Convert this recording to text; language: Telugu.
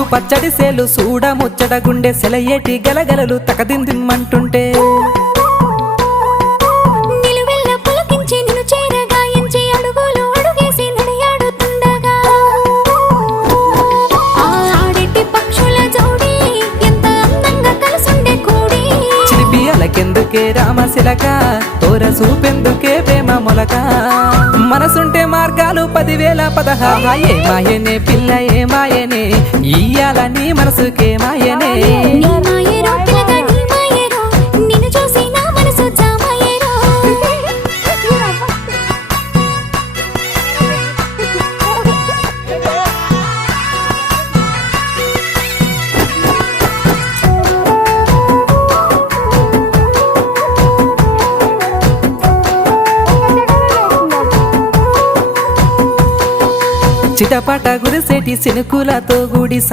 ముద్దు పచ్చడి సేలు సూడ ముచ్చట గుండె సెలయేటి గలగలలు తకదిందిమ్మంటుంటే నిలువెల్ల పులకించి నిన్ను చేరగాయించి అడుగులు అడుగేసి నడియాడుతుండగా ఆడెట్టి పక్షుల జోడి ఎంత అందంగా కలుసుండే కూడి చిలిపి అలకెందుకే రామశిలక తోర సూపెందుకే ప్రేమ మొలక మనసుంటే మార్గాలు 10,000 ఏ మాయనే పిల్ల ఏ మాయనే ఇయ్యాల నీ మనసుకే మాయనే నీ మాయేరో పిల్లగా నీ మాయేరో నిన్ను చూసి నా మనసు జామాయేరో చిటపట గురిసేటి సినుకులతో గుడి